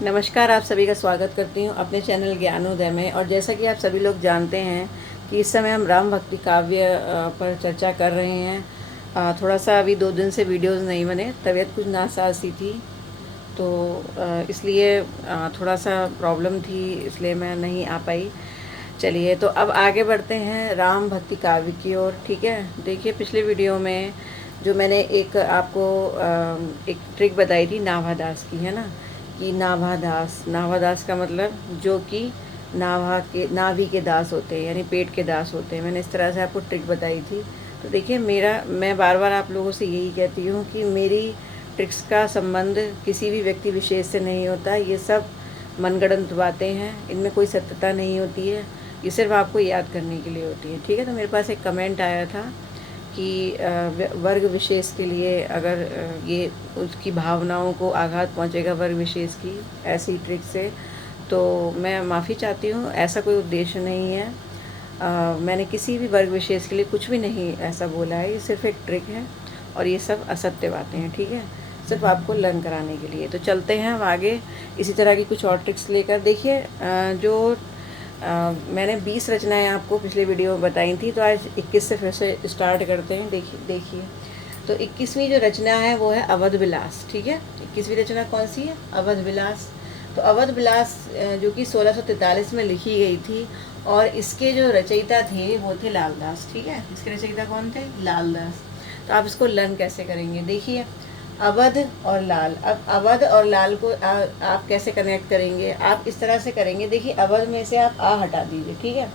नमस्कार, आप सभी का स्वागत करती हूँ अपने चैनल ज्ञानोदय में। और जैसा कि आप सभी लोग जानते हैं कि इस समय हम राम भक्ति काव्य पर चर्चा कर रहे हैं। थोड़ा सा अभी 2 दिन से वीडियोस नहीं बने, तबीयत कुछ नासाज सी थी, तो इसलिए थोड़ा सा प्रॉब्लम थी, इसलिए मैं नहीं आ पाई। चलिए, तो अब आगे बढ़ते हैं राम भक्ति काव्य की ओर। ठीक है, देखिए पिछले वीडियो में जो मैंने एक आपको एक ट्रिक बताई थी नाभादास की, है ना, कि नाभादास, नाभादास का मतलब जो कि नाभि के दास होते हैं, यानी पेट के दास होते हैं। मैंने इस तरह से आपको ट्रिक बताई थी। तो देखिए, मैं बार बार आप लोगों से यही कहती हूँ कि मेरी ट्रिक्स का संबंध किसी भी व्यक्ति विशेष से नहीं होता। ये सब मनगढ़ंत बातें हैं, इनमें कोई सत्यता नहीं होती है। ये सिर्फ आपको याद करने के लिए होती है। ठीक है, तो मेरे पास एक कमेंट आया था कि वर्ग विशेष के लिए अगर ये उसकी भावनाओं को आघात पहुंचेगा वर्ग विशेष की ऐसी ट्रिक से, तो मैं माफ़ी चाहती हूँ। ऐसा कोई उद्देश्य नहीं है। मैंने किसी भी वर्ग विशेष के लिए कुछ भी नहीं ऐसा बोला है। ये सिर्फ एक ट्रिक है और ये सब असत्य बातें हैं। ठीक है, सिर्फ आपको लर्न कराने के लिए। तो चलते हैं हम आगे इसी तरह की कुछ और ट्रिक्स लेकर। देखिए, मैंने 20 रचनाएं आपको पिछले वीडियो में बताई थी, तो आज 21 से फिर से स्टार्ट करते हैं। देखिए, तो 21वीं जो रचना है वो है अवध विलास। ठीक है, 21वीं रचना कौन सी है? अवध विलास। तो अवध विलास जो कि 1643 में लिखी गई थी, और इसके जो रचयिता थे वो थे लालदास। ठीक है, इसके रचयिता कौन थे? लालदास। तो आप इसको लर्न कैसे करेंगे? देखिए, अवध और लाल। अब अवध और लाल को आप कैसे कनेक्ट करेंगे? आप इस तरह से करेंगे। देखिए, अवध में से आप आ हटा दीजिए। ठीक है,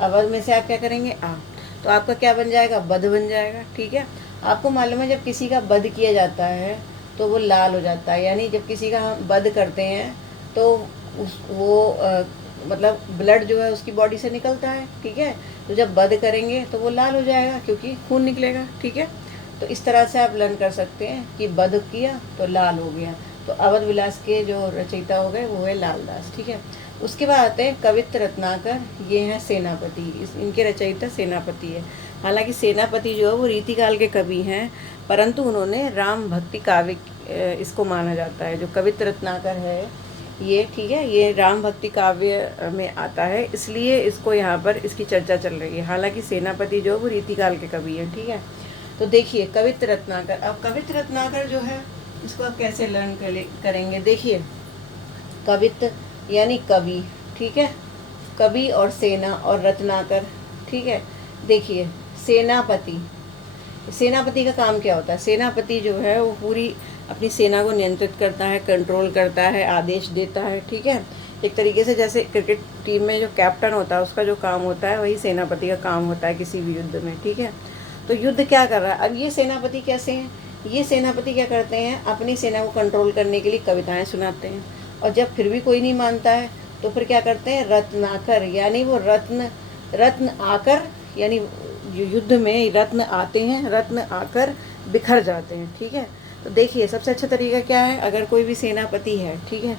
अवध में से आप क्या करेंगे? आ। तो आपका क्या बन जाएगा? बध बन जाएगा। ठीक है, आपको मालूम है जब किसी का वध किया जाता है तो वो लाल हो जाता है, यानी जब किसी का हम वध करते हैं तो मतलब ब्लड जो है उसकी बॉडी से निकलता है। ठीक है, तो जब वध करेंगे तो वो लाल हो जाएगा क्योंकि खून निकलेगा। ठीक है, तो इस तरह से आप लर्न कर सकते हैं कि वध किया तो लाल हो गया। तो अवध विलास के जो रचयिता हो गए वो है लालदास। ठीक है, उसके बाद आते हैं कवित्र रत्नाकर। ये हैं सेनापति। इनके रचयिता सेनापति है। हालांकि सेनापति जो है वो रीतिकाल के कवि हैं, परंतु उन्होंने राम भक्ति काव्य इसको माना जाता है। जो कवित्र रत्नाकर है ये, ठीक है, ये राम भक्ति काव्य में आता है, इसलिए इसको यहाँ पर इसकी चर्चा चल रही है। हालांकि सेनापति जो है वो रीतिकाल के कवि हैं। ठीक है, तो देखिए कवित्र रत्नाकर। अब कवित्र रत्नाकर जो है इसको आप कैसे लर्न करेंगे? देखिए, कवित्र यानी कवि। ठीक है, कवि और सेना और रत्नाकर। ठीक है, देखिए सेनापति, सेनापति का काम क्या होता है? सेनापति जो है वो पूरी अपनी सेना को नियंत्रित करता है, कंट्रोल करता है, आदेश देता है। ठीक है, एक तरीके से जैसे क्रिकेट टीम में जो कैप्टन होता है उसका जो काम होता है वही सेनापति का काम होता है किसी भी युद्ध में। ठीक है, तो युद्ध क्या कर रहा है? अब ये सेनापति कैसे हैं? ये सेनापति क्या करते हैं? अपनी सेना को कंट्रोल करने के लिए कविताएं सुनाते हैं, और जब फिर भी कोई नहीं मानता है तो फिर क्या करते हैं? रत्नाकर, यानी वो रत्न आकर, यानी युद्ध में रत्न आते हैं, रत्न आकर बिखर जाते हैं। ठीक है, तो देखिए सबसे अच्छा तरीका क्या है? अगर कोई भी सेनापति है, ठीक है,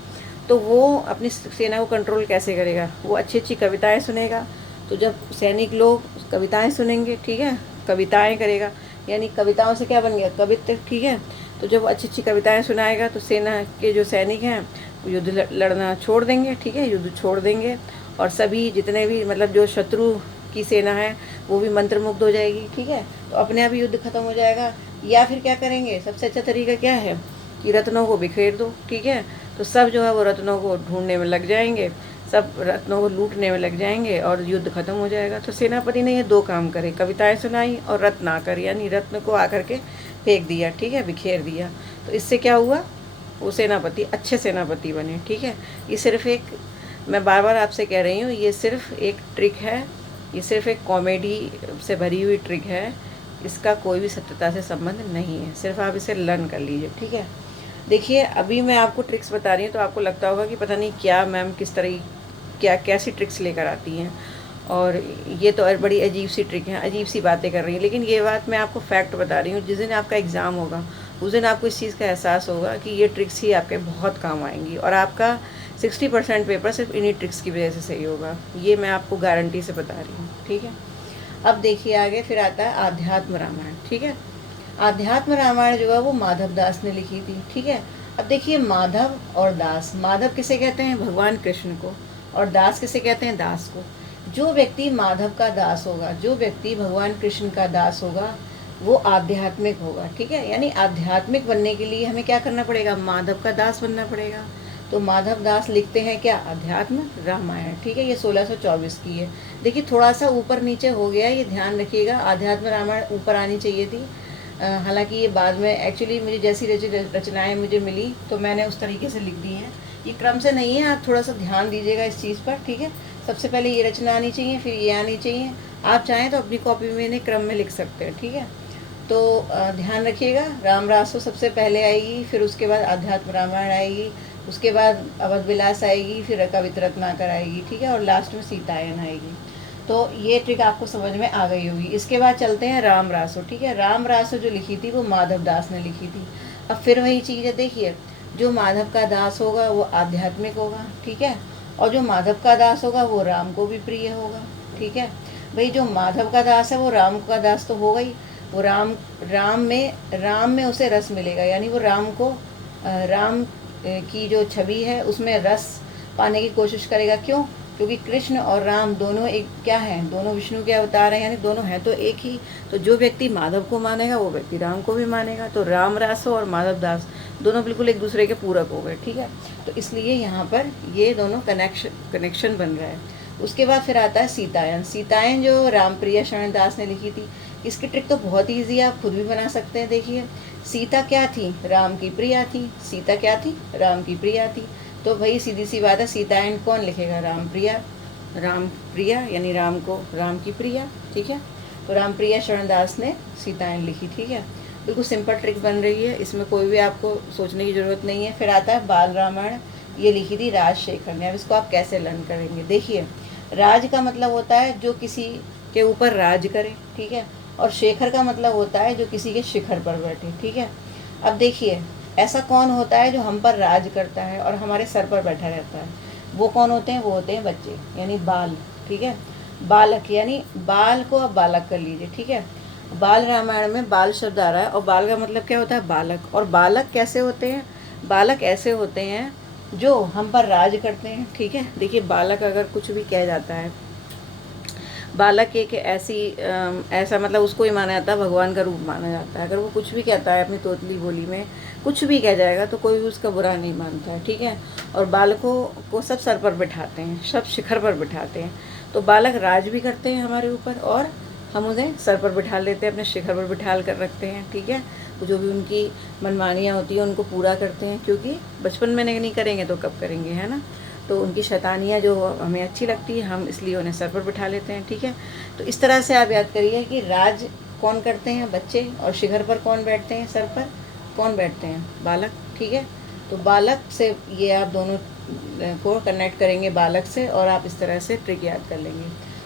तो वो अपनी सेना को कंट्रोल कैसे करेगा? वो अच्छी अच्छी कविताएं सुनेगा। तो जब सैनिक लोग कविताएं सुनेंगे, ठीक है, कविताएं करेगा, यानी कविताओं से क्या बन गया? कवित्व। ठीक है, तो जब वो अच्छी अच्छी कविताएं सुनाएगा तो सेना के जो सैनिक हैं वो युद्ध लड़ना छोड़ देंगे। ठीक है, युद्ध छोड़ देंगे, और सभी जितने भी मतलब जो शत्रु की सेना है वो भी मंत्रमुग्ध हो जाएगी। ठीक है, तो अपने आप युद्ध खत्म हो जाएगा। या फिर क्या करेंगे? सबसे अच्छा तरीका क्या है कि रत्नों को बिखेर दो। ठीक है, तो सब जो है वो रत्नों को ढूंढने में लग जाएंगे, सब रत्नों को लूटने में लग जाएंगे और युद्ध खत्म हो जाएगा। तो सेनापति ने ये 2 काम करे, कविताएं सुनाई और रत्न आकर, यानी रत्न को आकर के फेंक दिया। ठीक है, बिखेर दिया। तो इससे क्या हुआ? वो सेनापति अच्छे सेनापति बने। ठीक है, ये सिर्फ एक, मैं बार बार आपसे कह रही हूँ, ये सिर्फ एक ट्रिक है, ये सिर्फ एक कॉमेडी से भरी हुई ट्रिक है। इसका कोई भी सत्यता से संबंध नहीं है, सिर्फ आप इसे लर्न कर लीजिए। ठीक है, देखिए अभी मैं आपको ट्रिक्स बता रही हूँ तो आपको लगता होगा कि पता नहीं क्या मैम किस तरह क्या कैसी ट्रिक्स लेकर आती हैं, और ये तो बड़ी अजीब सी ट्रिक है, अजीब सी बातें कर रही हैं। लेकिन ये बात मैं आपको फैक्ट बता रही हूँ। जिस दिन आपका एग्ज़ाम होगा उस दिन आपको इस चीज़ का एहसास होगा कि ये ट्रिक्स ही आपके बहुत काम आएंगी, और आपका 60% पेपर सिर्फ इन्हीं ट्रिक्स की वजह से सही होगा। ये मैं आपको गारंटी से बता रही हूँ। ठीक है, अब देखिए आगे फिर आता है आध्यात्म रामायण। ठीक है, आध्यात्म रामायण जो है वो माधव दास ने लिखी थी। ठीक है, अब देखिए माधव और दास, माधव किसे कहते हैं? भगवान कृष्ण को। और दास किसे कहते हैं? दास को। जो व्यक्ति माधव का दास होगा, जो व्यक्ति भगवान कृष्ण का दास होगा, वो आध्यात्मिक होगा। ठीक है, यानी आध्यात्मिक बनने के लिए हमें क्या करना पड़ेगा? माधव का दास बनना पड़ेगा। तो माधव दास लिखते हैं क्या? अध्यात्म रामायण। ठीक है, ये 1624 की है। देखिए थोड़ा सा ऊपर नीचे हो गया, ये ध्यान रखिएगा। अध्यात्म रामायण ऊपर आनी चाहिए थी, हालांकि ये बाद में एक्चुअली मुझे जैसी रचनाएं मुझे मिली तो मैंने उस तरीके से लिख दी हैं। ये क्रम से नहीं है, आप थोड़ा सा ध्यान दीजिएगा इस चीज़ पर। ठीक है, सबसे पहले ये रचना आनी चाहिए, फिर ये आनी चाहिए। आप चाहें तो अपनी कॉपी में इन्हें क्रम में लिख सकते हैं। ठीक है, तो ध्यान रखिएगा। राम रासो सबसे पहले आएगी, फिर उसके बाद अध्यात्म रामायण आएगी, उसके बाद अवध विलास आएगी, फिर कवित रत्नाकर आएगी। ठीक है, और लास्ट में सीतायन आएगी। तो ये ट्रिक आपको समझ में आ गई होगी। इसके बाद चलते हैं राम रासो। ठीक है, राम रासो जो लिखी थी वो माधव दास ने लिखी थी। अब फिर वही चीज़ है, देखिए जो माधव का दास होगा वो आध्यात्मिक होगा। ठीक है, और जो माधव का दास होगा वो राम को भी प्रिय होगा। ठीक है भाई, जो माधव का दास है वो राम का दास तो होगा ही, वो राम में उसे रस मिलेगा, यानी वो राम को राम की जो छवि है उसमें रस पाने की कोशिश करेगा। क्यों? क्योंकि कृष्ण और राम दोनों एक क्या हैं? दोनों विष्णु के अवतार हैं, यानी दोनों हैं तो एक ही। तो जो व्यक्ति माधव को मानेगा वो व्यक्ति राम को भी मानेगा। तो राम रासो और माधव दास दोनों बिल्कुल एक दूसरे के पूरक हो गए। ठीक है, तो इसलिए यहाँ पर ये दोनों कनेक्शन बन रहा है। उसके बाद फिर आता है सीतायन। सीतायन जो रामप्रिया शरण दास ने लिखी थी, इसकी ट्रिक तो बहुत ईजी है, आप खुद भी बना सकते हैं। देखिए सीता क्या थी? राम की प्रिया थी। सीता क्या थी? राम की प्रिया थी। तो भाई सीधी सी बात है, सीतायन कौन लिखेगा? राम प्रिया यानी राम को राम की प्रिया। ठीक है, तो रामप्रिया शरण दास ने सीतायन लिखी। ठीक है, बिल्कुल सिंपल ट्रिक बन रही है, इसमें कोई भी आपको सोचने की ज़रूरत नहीं है। फिर आता है बाल रामायण, ये लिखी थी राजशेखर ने। अब इसको आप कैसे लर्न करेंगे? देखिए राज का मतलब होता है जो किसी के ऊपर राज करे। ठीक है, और शेखर का मतलब होता है जो किसी के शिखर पर बैठे। ठीक है, अब देखिए ऐसा कौन होता है जो हम पर राज करता है और हमारे सर पर बैठा रहता है? वो कौन होते हैं? वो होते हैं बच्चे, यानी बाल। ठीक है, बालक, यानी बाल को आप बालक कर लीजिए। ठीक है, बाल रामायण में बाल शब्द आ रहा है, और बाल का मतलब क्या होता है? बालक। और बालक कैसे होते हैं? बालक ऐसे होते हैं जो हम पर राज करते हैं। ठीक है, देखिए बालक अगर कुछ भी कह जाता है, बालक एक ऐसा मतलब उसको ही माना जाता है, भगवान का रूप माना जाता है। अगर वो कुछ भी कहता है अपनी तोतली बोली में, कुछ भी कह जाएगा तो कोई भी उसका बुरा नहीं मानता है। ठीक है, और बालकों को सब सर पर बिठाते हैं, सब शिखर पर बिठाते हैं। तो बालक राज भी करते हैं हमारे ऊपर, और हम उन्हें सर पर बिठा लेते हैं, अपने शिखर पर बिठा कर रखते हैं। ठीक है, जो भी उनकी मनमानियाँ होती हैं उनको पूरा करते हैं, क्योंकि बचपन में नहीं करेंगे तो कब करेंगे, है ना। तो उनकी शैतानियाँ जो हमें अच्छी लगती है, हम इसलिए उन्हें सर पर बिठा लेते हैं। ठीक है, तो इस तरह से आप याद करिए कि राज कौन करते हैं? बच्चे। और शिखर पर कौन बैठते हैं? सर पर कौन बैठते हैं? बालक। ठीक है, तो बालक से ये आप दोनों को कनेक्ट करेंगे बालक से, और आप इस तरह से ट्रिक याद कर लेंगे।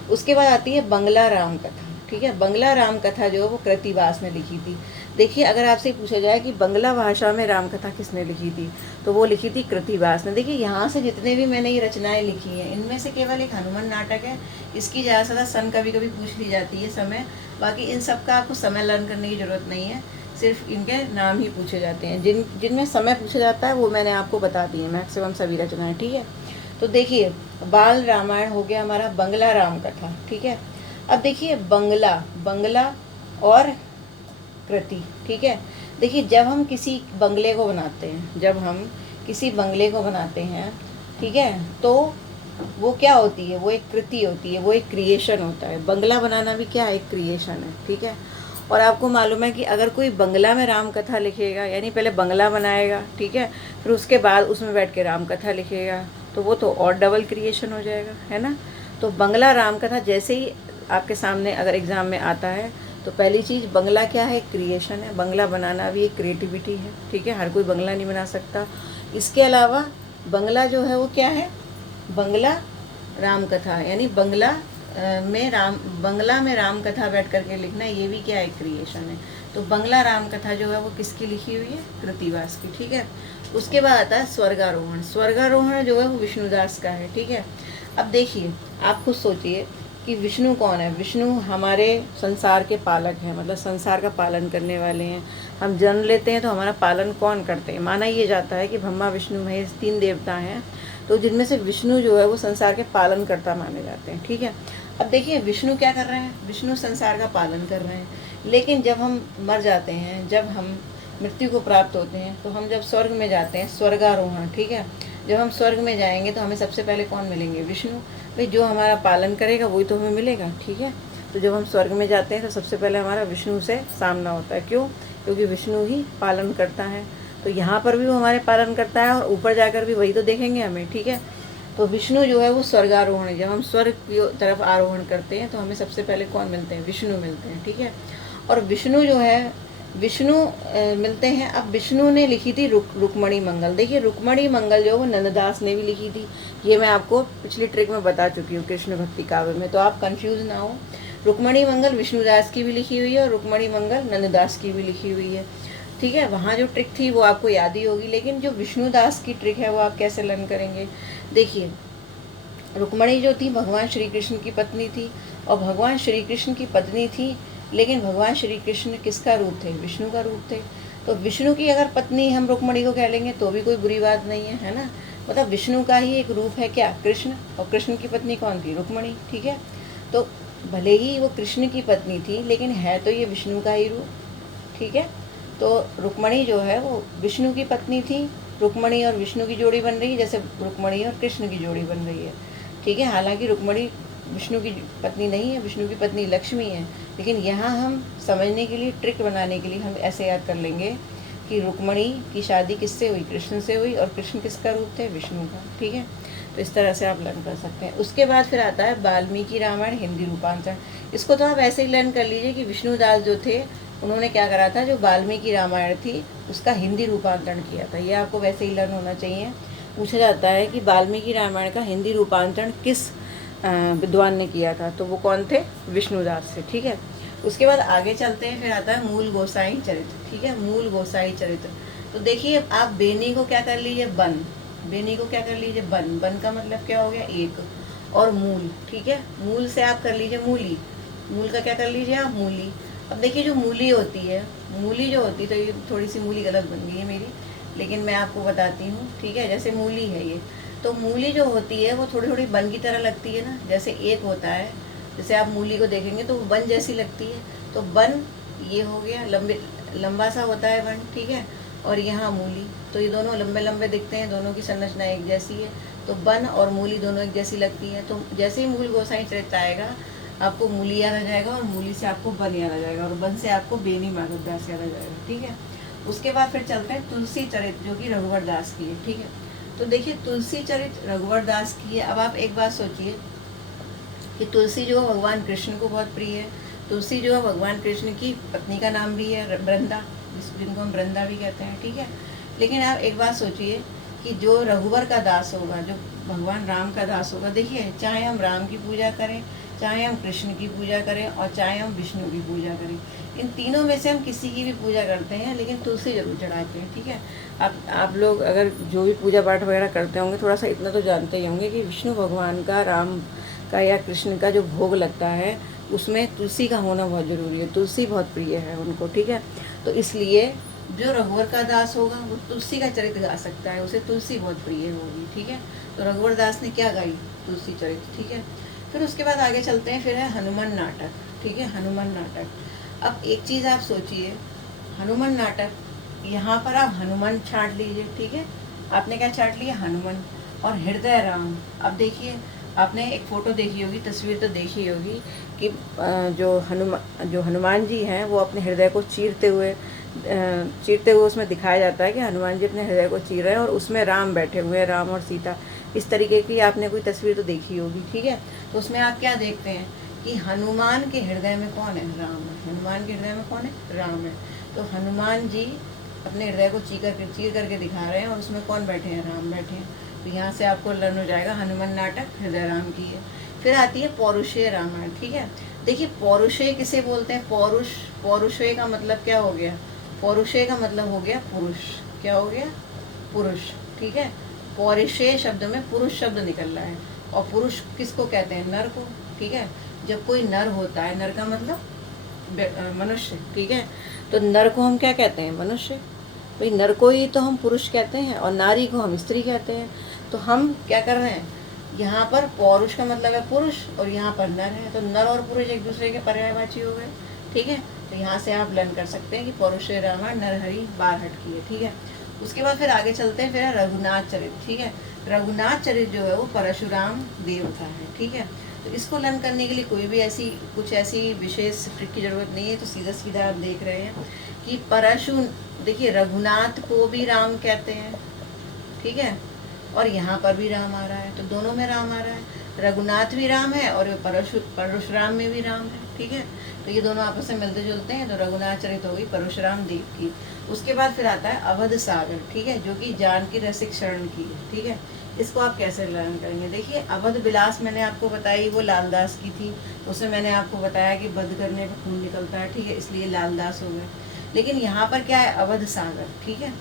उसके बाद आती है बंगला राम कथा। ठीक है, बंगला राम कथा जो है वो कृतिवास ने लिखी थी। देखिए अगर आपसे पूछा जाए कि बंगला भाषा में राम कथा किसने लिखी थी, तो वो लिखी थी कृतिवास ने। देखिए यहाँ से जितने भी मैंने ये रचनाएं लिखी हैं, इनमें से केवल एक हनुमान नाटक है, इसकी ज़्यादा सन कभी कभी पूछ ली जाती है, समय। बाकी इन सब का आपको समय लर्न करने की ज़रूरत नहीं है, सिर्फ इनके नाम ही पूछे जाते हैं। जिनमें समय पूछा जाता है वो मैंने आपको बता दी है, मैक्सिमम सभी रचनाएँ। ठीक है, तो देखिए बाल रामायण हो गया हमारा, बंगला राम कथा। ठीक है, अब देखिए बंगला और कृति। ठीक है, देखिए जब हम किसी बंगले को बनाते हैं, ठीक है, तो वो क्या होती है? वो एक कृति होती है, वो एक क्रिएशन होता है। बंगला बनाना भी क्या है? एक क्रिएशन है। ठीक है, और आपको मालूम है कि अगर कोई बंगला में राम कथा लिखेगा, यानी पहले बंगला बनाएगा, ठीक है, फिर उसके बाद उसमें बैठ के राम कथा लिखेगा, तो वो तो और डबल क्रिएशन हो जाएगा, है ना। तो बंगला राम कथा जैसे ही आपके सामने अगर एग्ज़ाम में आता है, तो पहली चीज़ बंगला क्या है? क्रिएशन है। बंगला बनाना भी एक क्रिएटिविटी है। ठीक है, हर कोई बंगला नहीं बना सकता। इसके अलावा बंगला जो है वो क्या है? बंगला राम कथा, यानी बंगला में राम कथा बैठ करके लिखना, ये भी क्या है? क्रिएशन है। तो बंगला राम कथा जो है वो किसकी लिखी हुई है? कृतिवास की। ठीक है, उसके बाद आता है स्वर्गारोहण। स्वर्गारोहण जो है वो विष्णुदास का है। ठीक है, अब देखिए आप खुद सोचिए कि विष्णु कौन है? विष्णु हमारे संसार के पालक हैं, मतलब संसार का पालन करने वाले हैं। हम जन्म लेते हैं तो हमारा पालन कौन करते हैं? माना ये जाता है कि ब्रह्मा विष्णु महेश 3 देवता हैं, तो जिनमें से विष्णु जो है वो संसार के पालन करता माने जाते हैं, ठीक है। अब देखिए विष्णु क्या कर रहे हैं, विष्णु संसार का पालन कर रहे हैं, लेकिन जब हम मर जाते हैं, जब हम मृत्यु को प्राप्त होते हैं, तो हम जब स्वर्ग में जाते हैं, स्वर्गारोहण, ठीक है, जब हम स्वर्ग में जाएंगे तो हमें सबसे पहले कौन मिलेंगे? विष्णु। भाई जो हमारा पालन करेगा वही तो हमें मिलेगा, ठीक है। तो जब हम स्वर्ग में जाते हैं तो सबसे पहले हमारा विष्णु से सामना होता है। क्यों? क्योंकि विष्णु ही पालन करता है। तो यहाँ पर भी वो हमारे पालन करता है और ऊपर जाकर भी वही तो देखेंगे हमें, ठीक है। तो विष्णु जो है वो स्वर्गारोहण है। जब हम स्वर्ग की तरफ आरोहण करते हैं तो हमें सबसे पहले कौन मिलते हैं? विष्णु मिलते हैं, ठीक है। और विष्णु जो है, विष्णु मिलते हैं। अब विष्णु ने लिखी थी रुक्मणी मंगल। देखिए रुक्मणी मंगल जो वो नंददास ने भी लिखी थी। ये मैं आपको पिछली ट्रिक में बता चुकी हूँ कृष्ण भक्ति काव्य में, तो आप कंफ्यूज ना हो। रुक्मणी मंगल विष्णुदास की भी लिखी हुई है और रुक्मणी मंगल नंददास की भी लिखी हुई है, ठीक है। वहाँ जो ट्रिक थी वो आपको याद ही होगी, लेकिन जो विष्णुदास की ट्रिक है वो आप कैसे लर्न करेंगे? देखिए रुक्मणी जो थी भगवान श्री कृष्ण की पत्नी थी, और भगवान श्री कृष्ण की पत्नी थी, लेकिन भगवान श्री कृष्ण किसका रूप थे? विष्णु का रूप थे। तो विष्णु की अगर पत्नी हम रुक्मणी को कह लेंगे तो भी कोई बुरी बात नहीं है, है ना। मतलब विष्णु का ही एक रूप है क्या? कृष्ण। और कृष्ण की पत्नी कौन थी? रुक्मणी, ठीक है। तो भले ही वो कृष्ण की पत्नी थी, लेकिन है तो ये विष्णु का ही रूप, ठीक है। तो रुक्मणी जो है वो विष्णु की पत्नी थी। रुक्मणी और विष्णु की जोड़ी बन रही है, जैसे रुक्मणी और कृष्ण की जोड़ी बन रही है, ठीक है। हालांकि रुक्मणी विष्णु की पत्नी नहीं है, विष्णु की पत्नी लक्ष्मी है, लेकिन यहाँ हम समझने के लिए, ट्रिक बनाने के लिए हम ऐसे याद कर लेंगे कि रुक्मणी की शादी किससे हुई? कृष्ण से हुई, और कृष्ण किसका रूप थे? विष्णु का, ठीक है। तो इस तरह से आप लर्न कर सकते हैं। उसके बाद फिर आता है वाल्मीकि रामायण हिंदी रूपांतरण। इसको तो आप ऐसे ही लर्न कर लीजिए कि विष्णुदास जो थे उन्होंने क्या करा था, जो वाल्मीकि रामायण थी उसका हिंदी रूपांतरण किया था। ये आपको वैसे ही लर्न होना चाहिए। पूछा जाता है कि वाल्मीकि रामायण का हिंदी रूपांतरण किस विद्वान ने किया था, तो वो कौन थे? विष्णुदास थे, ठीक है। उसके बाद आगे चलते हैं, फिर आता है मूल गोसाई चरित्र, ठीक है। मूल गोसाई चरित्र, तो देखिए आप बेनी को क्या कर लीजिए? बन। बेनी को क्या कर लीजिए? बन। बन का मतलब क्या हो गया? एक। और मूल, ठीक है। मूल से आप कर लीजिए मूली। मूल का क्या कर लीजिए आप? मूली। अब देखिए जो मूली होती है, मूली जो होती है, तो ये थोड़ी सी मूली गलत बन गई है मेरी, लेकिन मैं आपको बताती हूँ, ठीक है। जैसे मूली है ये, तो मूली जो होती है वो थोड़ी थोड़ी बन की तरह लगती है ना। जैसे एक होता है, जैसे आप मूली को देखेंगे तो वो बन जैसी लगती है, तो बन ये हो गया, लंबे लंबा सा होता है बन, ठीक है। और यहाँ मूली, तो ये दोनों लंबे लंबे दिखते हैं, दोनों की संरचना एक जैसी है, तो बन और मूली दोनों एक जैसी लगती है। तो जैसे ही मूल गोसाई चरित्र आएगा आपको मूली याद आ जाएगा, और मूली से आपको बन याद आ जाएगा, और बन से आपको बेनी माधवदास याद आ जाएगा, ठीक है। उसके बाद फिर चलते हैं तुलसी चरित्र, जो कि रघुवर दास की है, ठीक है। तो देखिए तुलसी चरित्र रघुवर दास की है। अब आप एक बात सोचिए कि तुलसी जो है भगवान कृष्ण को बहुत प्रिय है। तुलसी जो है भगवान कृष्ण की पत्नी का नाम भी है वृंदा, जिनको हम वृंदा भी कहते हैं, ठीक है। लेकिन आप एक बात सोचिए कि जो रघुवर का दास होगा, जो भगवान राम का दास होगा, देखिए चाहे हम राम की पूजा करें, चाहे हम कृष्ण की पूजा करें, और चाहे हम विष्णु की पूजा करें, इन तीनों में से हम किसी की भी पूजा करते हैं, लेकिन तुलसी जरूर चढ़ाते हैं, ठीक है। आप लोग अगर जो भी पूजा पाठ वगैरह करते होंगे, थोड़ा सा इतना तो जानते ही होंगे कि विष्णु भगवान का, राम का या कृष्ण का जो भोग लगता है उसमें तुलसी का होना बहुत ज़रूरी है। तुलसी बहुत प्रिय है उनको, ठीक है। तो इसलिए जो रघुवर का दास होगा वो तुलसी का चरित्र गा सकता है, उसे तुलसी बहुत प्रिय होगी, ठीक है। तो रघुवर दास ने क्या गाई? तुलसी चरित्र, ठीक है। फिर उसके बाद आगे चलते हैं, फिर है हनुमान नाटक, ठीक है। हनुमान नाटक। अब एक चीज़ आप सोचिए, हनुमान नाटक, यहाँ पर आप हनुमान छाट लीजिए, ठीक है। आपने क्या छाट लिया? हनुमान। और हृदय राम। अब देखिए आपने एक फ़ोटो देखी होगी, तस्वीर तो देखी होगी कि जो हनुमान जी हैं वो अपने हृदय को चीरते हुए उसमें दिखाया जाता है कि हनुमान जी अपने हृदय को चीर रहे हैं, और उसमें राम बैठे हुए हैं, राम और सीता। इस तरीके की आपने कोई तस्वीर तो देखी होगी, ठीक है। तो उसमें आप क्या देखते हैं कि हनुमान के हृदय में कौन है? राम है। हनुमान के हृदय में कौन है? राम है। तो हनुमान जी अपने हृदय को चीर करके दिखा रहे हैं, और उसमें कौन बैठे हैं? राम बैठे हैं। तो यहाँ से आपको लर्न हो जाएगा हनुमान नाटक हृदय राम की है। फिर आती है पौरुषेय रामायण, ठीक है। देखिए पौरुषेय किसे बोलते हैं? पौरुष। पौरुषेय का मतलब क्या हो गया? पौरुषेय का मतलब हो गया पुरुष। क्या हो गया? पुरुष, ठीक है। पौरुषेय शब्द में पुरुष शब्द निकल रहा है, और पुरुष किसको कहते हैं? नर को, ठीक है। जब कोई नर होता है, नर का मतलब मनुष्य, ठीक है। तो नर को हम क्या कहते हैं? मनुष्य। भाई नर को ही तो हम पुरुष कहते हैं और नारी को हम स्त्री कहते हैं। तो हम क्या कर रहे हैं, यहाँ पर पौरुष का मतलब है पुरुष और यहाँ पर नर है, तो नर और पुरुष एक दूसरे के पर्यायवाची हो गए। ठीक है, तो यहाँ से आप लर्न कर सकते हैं कि पौरुष रामायण नरहरि बारहट की है। ठीक है, उसके बाद फिर आगे चलते हैं, फिर है रघुनाथ चरित। ठीक है, रघुनाथ चरित जो है वो परशुराम देव का है। ठीक है, तो इसको लर्न करने के लिए कोई भी कुछ ऐसी विशेष ट्रिक की जरूरत नहीं है। तो सीधा सीधा आप देख रहे हैं कि देखिए रघुनाथ को भी राम कहते हैं। ठीक है, और यहाँ पर भी राम आ रहा है, तो दोनों में राम आ रहा है। रघुनाथ भी राम है और परशुराम में भी राम है। ठीक है, तो ये दोनों आपस में मिलते जुलते हैं। तो रघुनाथ चरित हो गई परशुराम देव की। उसके बाद फिर आता है अवध सागर। ठीक है, जो कि जानकी रसिक शरण की है। ठीक है, इसको आप कैसे लर्न करेंगे? देखिए अवध विलास मैंने आपको बताई, वो लालदास की थी। उसमें मैंने आपको बताया कि वध करने पर खून निकलता है। ठीक है, इसलिए लालदास हो गए। लेकिन यहाँ पर क्या है? अवध सागर। ठीक है,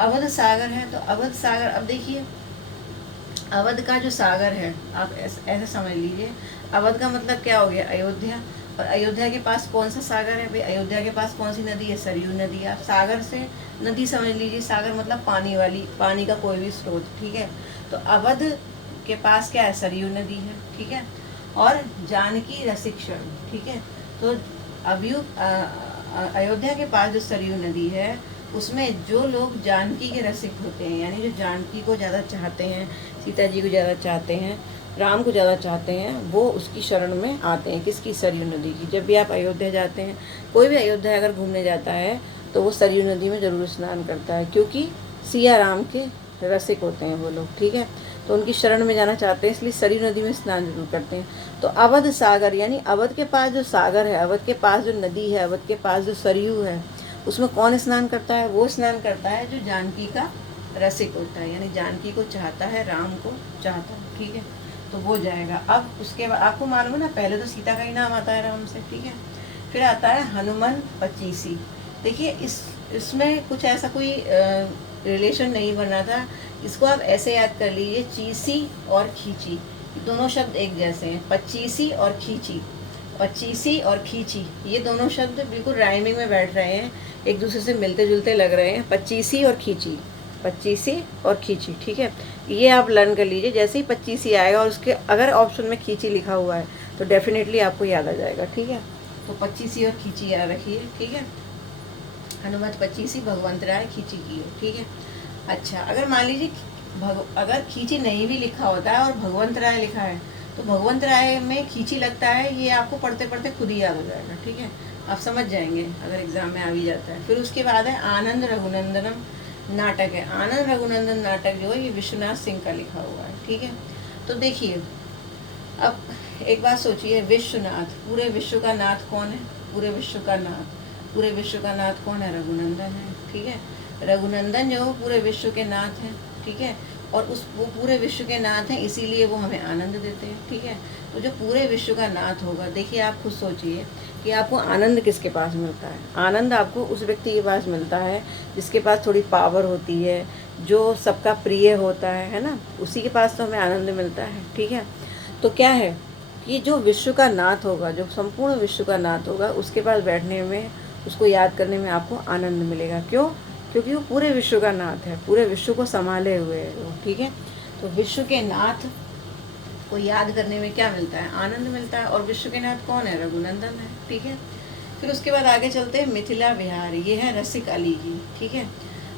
अवध सागर है। तो अवध सागर, अब देखिए अवध का जो सागर है, आप ऐसे समझ लीजिए, अवध का मतलब क्या हो गया? अयोध्या। और अयोध्या के पास कौन सा सागर है? भाई अयोध्या के पास कौन सी नदी है? सरयू नदी। आप सागर से नदी समझ लीजिए, सागर मतलब पानी का कोई भी स्रोत। ठीक है, तो अवध के पास क्या है? सरयू नदी है। ठीक है, और जानकी रसिक शरण। ठीक है, तो अयोध्या के पास जो सरयू नदी है, उसमें जो लोग जानकी के रसिक होते हैं, यानी जो जानकी को ज़्यादा चाहते हैं, सीता जी को ज़्यादा चाहते हैं, राम को ज़्यादा चाहते हैं, वो उसकी शरण में आते हैं। किसकी? सरयू नदी की। जब भी आप अयोध्या जाते हैं, कोई भी अयोध्या अगर घूमने जाता है तो वो सरयू नदी में ज़रूर स्नान करता है, क्योंकि सिया राम के रसिक होते हैं वो लोग। ठीक है, तो उनकी शरण में जाना चाहते हैं, इसलिए सरयू नदी में स्नान जरूर करते हैं। तो अवध सागर यानी अवध के पास जो सागर है, अवध के पास जो नदी है, अवध के पास जो सरयू है, उसमें कौन स्नान करता है? वो स्नान करता है जो जानकी का रसिक होता है, यानी जानकी को चाहता है, राम को चाहता है। ठीक है, तो वो जाएगा। अब उसके बाद आपको मालूम है ना, पहले तो सीता का ही नाम आता है राम से। ठीक है, फिर आता है हनुमान पचीसी। देखिए इसमें कुछ ऐसा कोई रिलेशन नहीं बना था, इसको आप ऐसे याद कर लीजिए, चीसी और खींची, दोनों शब्द एक जैसे हैं। पचीसी और खींची, पचीसी और खींची, ये दोनों शब्द बिल्कुल राइमिंग में बैठ रहे हैं, एक दूसरे से मिलते जुलते लग रहे हैं। पचीसी और खींची, पचीसी और खींची। ठीक है, ये आप लर्न कर लीजिए। जैसे ही पचीसी आएगा और उसके अगर ऑप्शन में खींची लिखा हुआ है तो डेफिनेटली आपको याद आ जाएगा। ठीक है, तो पचीसी और खींची याद रखिए। ठीक है, हनुमत पचीसी भगवंत राय खींची की है। ठीक है, अच्छा अगर मान लीजिए अगर खींची नहीं भी लिखा होता है और भगवंत राय लिखा है, तो भगवंत राय में खींची लगता है, ये आपको पढ़ते पढ़ते खुद ही याद हो जाएगा। ठीक है, आप समझ जाएंगे अगर एग्जाम में आ भी जाता है। फिर उसके बाद है आनंद रघुनंदनम नाटक है। आनंद रघुनंदन नाटक जो है ये विश्वनाथ सिंह का लिखा हुआ है। ठीक है, तो देखिए अब एक बात सोचिए, विश्वनाथ, पूरे विश्व का नाथ कौन है? पूरे विश्व का नाथ कौन है? रघुनंदन है। ठीक है, रघुनंदन जो पूरे विश्व के नाथ हैं। ठीक है, और वो पूरे विश्व के नाथ हैं, इसीलिए वो हमें आनंद देते हैं। ठीक है, तो जो पूरे विश्व का नाथ होगा, देखिए आप खुद सोचिए कि आपको आनंद किसके पास मिलता है? आनंद आपको उस व्यक्ति के पास मिलता है जिसके पास थोड़ी पावर होती है, जो सबका प्रिय होता है ना, उसी के पास तो हमें आनंद मिलता है। ठीक है, तो क्या है कि जो विश्व का नाथ होगा, जो संपूर्ण विश्व का नाथ होगा, उसके पास बैठने में, उसको याद करने में आपको आनंद मिलेगा। क्यों? क्योंकि वो पूरे विश्व का नाथ है, पूरे विश्व को संभाले हुए है वो। ठीक है, तो विश्व के नाथ को याद करने में क्या मिलता है? आनंद मिलता है। और विश्व के नाथ कौन है? रघुनंदन है। ठीक है, फिर उसके बाद आगे चलते हैं मिथिला बिहार, ये है रसिक अली जी। ठीक है,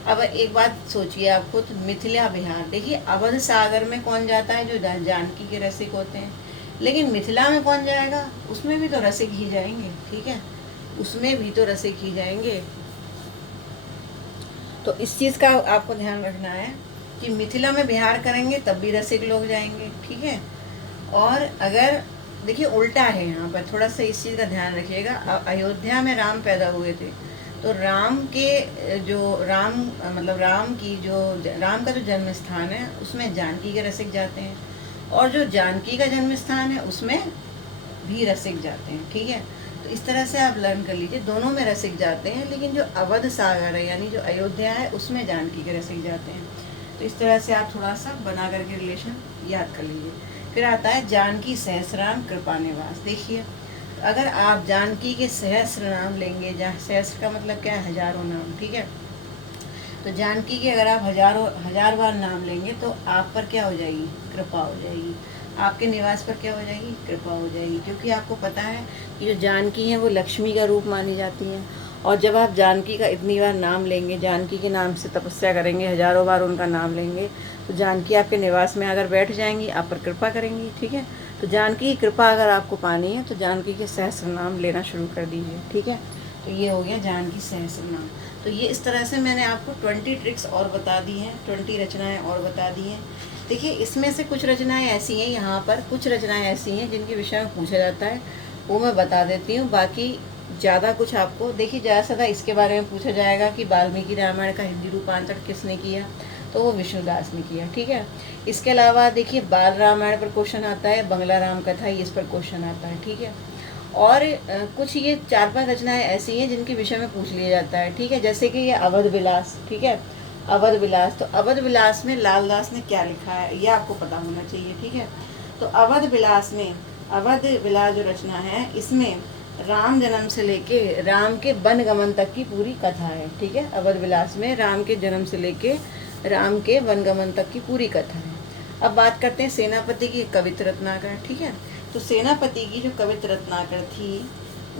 अब एक बात सोचिए आप खुद, मिथिला बिहार, देखिए अवध सागर में कौन जाता है? जो जानकी के रसिक होते हैं। लेकिन मिथिला में कौन जाएगा? उसमें भी तो रसिक ही जाएंगे। ठीक है, उसमें भी तो रसिक ही जाएंगे। तो इस चीज़ का आपको ध्यान रखना है कि मिथिला में बिहार करेंगे तब भी रसिक लोग जाएंगे। ठीक है, और अगर देखिए उल्टा है यहाँ पर, थोड़ा सा इस चीज़ का ध्यान रखिएगा। अयोध्या में राम पैदा हुए थे, तो राम का जो जन्म स्थान है उसमें जानकी के रसिक जाते हैं, और जो जानकी का जन्म स्थान है उसमें भी रसिक जाते हैं। ठीक है, तो इस तरह से आप लर्न कर लीजिए, दोनों में रसिक जाते हैं, लेकिन जो अवध सागर है यानी जो अयोध्या है उसमें जानकी के रसिक जाते हैं। तो इस तरह से आप थोड़ा सा बना करके रिलेशन याद कर लीजिए। फिर आता है जानकी सहस्राम कृपा निवास। देखिए अगर आप जानकी के सहस्र नाम लेंगे, जहाँ सहस्र का मतलब क्या है, हजारों नाम, ठीक है, तो जानकी के अगर आप हजार बार नाम लेंगे तो आप पर क्या हो जाएगी, कृपा हो जाएगी, आपके निवास पर क्या हो जाएगी, कृपा हो जाएगी। क्योंकि आपको पता है कि जो जानकी हैं वो लक्ष्मी का रूप मानी जाती हैं, और जब आप जानकी का इतनी बार नाम लेंगे, जानकी के नाम से तपस्या करेंगे, हजारों बार उनका नाम लेंगे, तो जानकी आपके निवास में अगर बैठ जाएंगी, आप पर कृपा करेंगी, ठीक है। तो जानकी की कृपा अगर आपको पानी है तो जानकी के सहस्र नाम लेना शुरू कर दीजिए, ठीक है। तो ये हो गया जानकी सहस्र नाम। तो ये इस तरह से मैंने आपको 20 ट्रिक्स और बता दी हैं, 20 रचनाएं और बता दी हैं। देखिए इसमें से कुछ रचनाएं ऐसी हैं, यहाँ पर कुछ रचनाएं ऐसी हैं जिनके विषय में पूछा जाता है, वो मैं बता देती हूँ। बाकी ज़्यादा कुछ आपको, देखिए ज़्यादा से ज़्यादा इसके बारे में पूछा जाएगा कि वाल्मीकि रामायण का हिंदी रूपांतरण किसने किया, तो वो विष्णुदास ने किया, ठीक है। इसके अलावा देखिए बाल रामायण पर क्वेश्चन आता है, बंगला राम कथा, इस पर क्वेश्चन आता है, ठीक है। और कुछ ये 4-5 रचनाएं ऐसी हैं जिनके विषय में पूछ लिया जाता है, ठीक है। जैसे कि ये अवध विलास, ठीक है, अवध विलास। तो अवध विलास में लालदास ने क्या लिखा है ये आपको पता होना चाहिए, ठीक है। तो अवध विलास में, अवध विलास जो रचना है, इसमें राम जन्म से लेके राम के वन गमन तक की पूरी कथा है, ठीक है। अवध विलास में राम के जन्म से लेके राम के वन गमन तक की पूरी कथा है। अब बात करते हैं सेनापति की कवित्र रत्नाकर, ठीक है। तो सेनापति की जो कवित्र रत्नाकर थी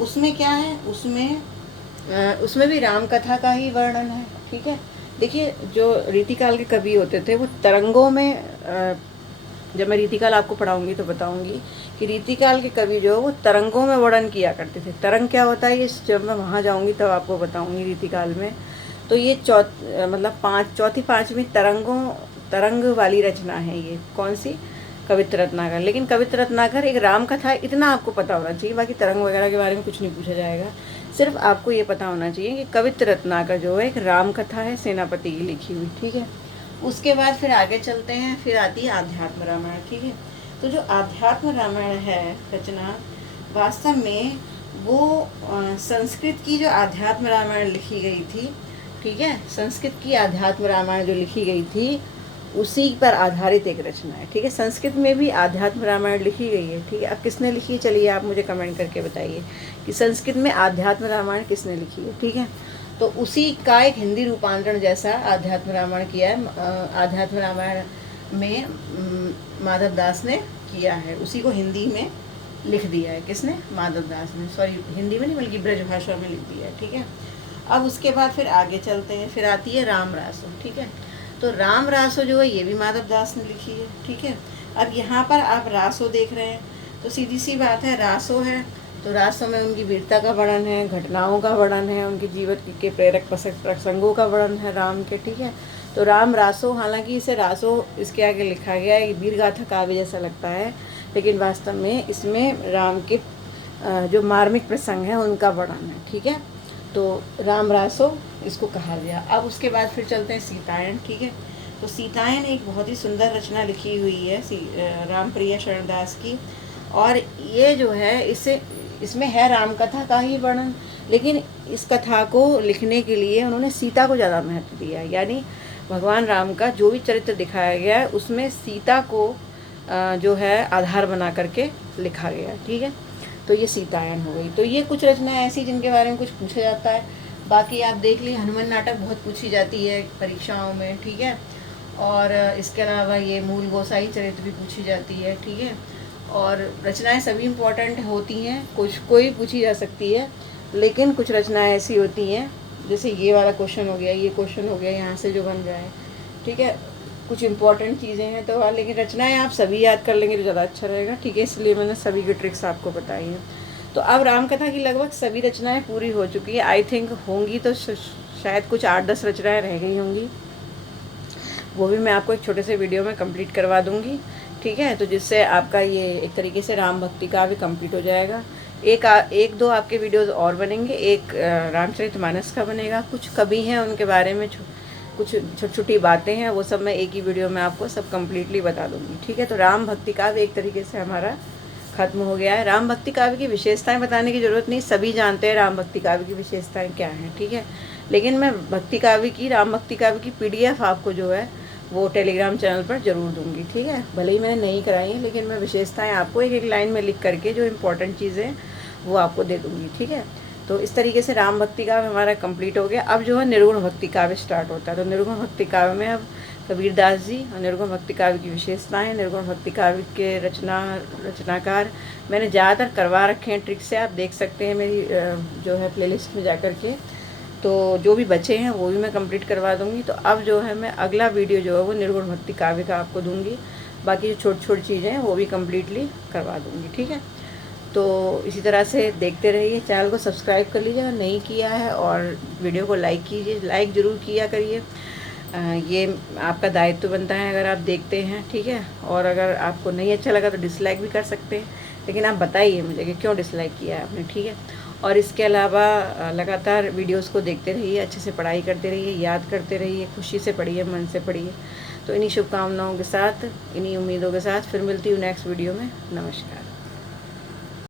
उसमें क्या है, उसमें भी राम कथा का ही वर्णन है, ठीक है। देखिए जो रीतिकाल के कवि होते थे वो तरंगों में, जब मैं रीतिकाल आपको पढ़ाऊंगी तो बताऊंगी कि रीतिकाल के कवि जो वो तरंगों में वर्णन किया करते थे। तरंग क्या होता है, ये जब मैं वहाँ जाऊंगी तब आपको बताऊंगी रीतिकाल में। तो ये चौथी पांचवी तरंग वाली रचना है ये, कौन सी, कवित्र रत्नाकर। लेकिन कवित्र रत्नाकर एक राम कथा, इतना आपको पता होना चाहिए, बाकी तरंग वगैरह के बारे में कुछ नहीं पूछा जाएगा। सिर्फ आपको ये पता होना चाहिए कि कवित्र रत्नाकर जो है एक राम कथा है, सेनापति की लिखी हुई, ठीक है। उसके बाद फिर आगे चलते हैं, फिर आती है आध्यात्म रामायण, ठीक है। तो जो आध्यात्म रामायण है रचना, वास्तव में वो संस्कृत की जो आध्यात्म रामायण लिखी गई थी, ठीक है, संस्कृत की आध्यात्म रामायण जो लिखी गई थी उसी पर आधारित एक रचना है, ठीक है। संस्कृत में भी आध्यात्म रामायण लिखी गई है, ठीक है। अब किसने लिखी है, चलिए आप मुझे कमेंट करके बताइए कि संस्कृत में आध्यात्म रामायण किसने लिखी है, ठीक है। तो उसी का एक हिंदी रूपांतरण जैसा आध्यात्म रामायण किया है, आध्यात्म रामायण में माधव दास ने किया है, उसी को हिंदी में लिख दिया है, किसने, माधव दास ने, सॉरी हिंदी में नहीं बल्कि ब्रज भाषा में लिख दिया है, ठीक है। अब उसके बाद फिर आगे चलते हैं, फिर आती है राम रासो, ठीक है। तो राम रासो जो है ये भी माधव दास ने लिखी है, ठीक है। अब यहाँ पर आप रासो देख रहे हैं तो सीधी सी बात है, रासो है तो रासो में उनकी वीरता का वर्णन है, घटनाओं का वर्णन है, उनके जीवन के प्रेरक प्रसंगों का वर्णन है राम के, ठीक है। तो राम रासो, हालांकि इसे रासो इसके आगे लिखा गया है, वीर गाथा काव्य जैसा लगता है, लेकिन वास्तव में इसमें राम के जो मार्मिक प्रसंग है उनका वर्णन है, ठीक है। तो राम रासो इसको कहा गया। अब उसके बाद फिर चलते हैं सीतायन, ठीक है। तो सीतायन एक बहुत ही सुंदर रचना लिखी हुई है रामप्रिया शरणदास की, और ये जो है इसमें है राम कथा का ही वर्णन, लेकिन इस कथा को लिखने के लिए उन्होंने सीता को ज़्यादा महत्व दिया है। यानी भगवान राम का जो भी चरित्र दिखाया गया है उसमें सीता को जो है आधार बना करके लिखा गया है, ठीक है। तो ये सीतायन हो गई। तो ये कुछ रचनाएं ऐसी जिनके बारे में कुछ पूछा जाता है। बाकी आप देख लीजिए हनुमान नाटक बहुत पूछी जाती है परीक्षाओं में, ठीक है। और इसके अलावा ये मूल गोसाई चरित्र भी पूछी जाती है, ठीक है। और रचनाएं सभी इम्पोर्टेंट होती हैं, कोई पूछी जा सकती है, लेकिन कुछ रचनाएं ऐसी होती हैं जैसे ये वाला क्वेश्चन हो गया, ये क्वेश्चन हो गया यहाँ से जो बन जाए, ठीक है। कुछ इम्पॉर्टेंट चीज़ें हैं तो, लेकिन रचनाएं आप सभी याद कर लेंगे तो ज़्यादा अच्छा रहेगा, ठीक है। इसलिए मैंने सभी की ट्रिक्स आपको बताई हैं। तो अब रामकथा की लगभग सभी रचनाएं पूरी हो चुकी है, आई थिंक होंगी तो शायद कुछ 8-10 रचनाएं रह गई होंगी, वो भी मैं आपको एक छोटे से वीडियो में कंप्लीट करवा दूंगी, ठीक है। तो जिससे आपका ये एक तरीके से राम भक्ति का भी कंप्लीट हो जाएगा। एक दो आपके वीडियोस और बनेंगे, एक रामचरितमानस का बनेगा, कुछ कवि हैं उनके बारे में कुछ छोटी छोटी बातें हैं, वो सब मैं एक ही वीडियो में आपको सब कम्प्लीटली बता दूंगी, ठीक है। तो राम भक्ति काव्य एक तरीके से हमारा खत्म हो गया है। राम भक्ति काव्य की विशेषताएं बताने की ज़रूरत नहीं, सभी जानते हैं राम भक्ति काव्य की विशेषताएं क्या हैं, ठीक है। लेकिन मैं राम भक्ति काव्य की PDF आपको जो है वो टेलीग्राम चैनल पर ज़रूर दूंगी, ठीक है। भले ही मैंने नहीं कराई है, लेकिन मैं विशेषताएं आपको एक एक लाइन में लिख करके जो इम्पोर्टेंट चीज़ें वो आपको दे दूँगी, ठीक है। तो इस तरीके से राम भक्ति काव्य हमारा कंप्लीट हो गया। अब जो है निर्गुण भक्ति काव्य स्टार्ट होता है। तो निर्गुण भक्ति काव्य में अब कबीरदास जी और निर्गुण भक्ति काव्य की विशेषताएं, निर्गुण भक्ति काव्य के रचनाकार मैंने ज़्यादातर करवा रखे हैं ट्रिक से, आप देख सकते हैं मेरी जो है प्लेलिस्ट में जा कर के। तो जो भी बचे हैं वो भी मैं कंप्लीट करवा दूँगी। तो अब जो है मैं अगला वीडियो जो है वो निर्गुण भक्ति काव्य का आपको दूँगी, बाकी जो छोटी छोटी चीज़ें हैं वो भी कम्प्लीटली करवा दूँगी, ठीक है। तो इसी तरह से देखते रहिए, चैनल को सब्सक्राइब कर लीजिए अगर नहीं किया है, और वीडियो को लाइक कीजिए, लाइक ज़रूर किया करिए। ये आपका दायित्व बनता है अगर आप देखते हैं, ठीक है। और अगर आपको नहीं अच्छा लगा तो डिसलाइक भी कर सकते हैं, लेकिन आप बताइए मुझे कि क्यों डिसलाइक किया है आपने, ठीक है। और इसके अलावा लगातार वीडियोस को देखते रहिए, अच्छे से पढ़ाई करते रहिए, याद करते रहिए, खुशी से पढ़िए, मन से पढ़िए। तो इन्हीं शुभकामनाओं के साथ, इन्हीं उम्मीदों के साथ फिर मिलती हूँ नेक्स्ट वीडियो में। नमस्कार।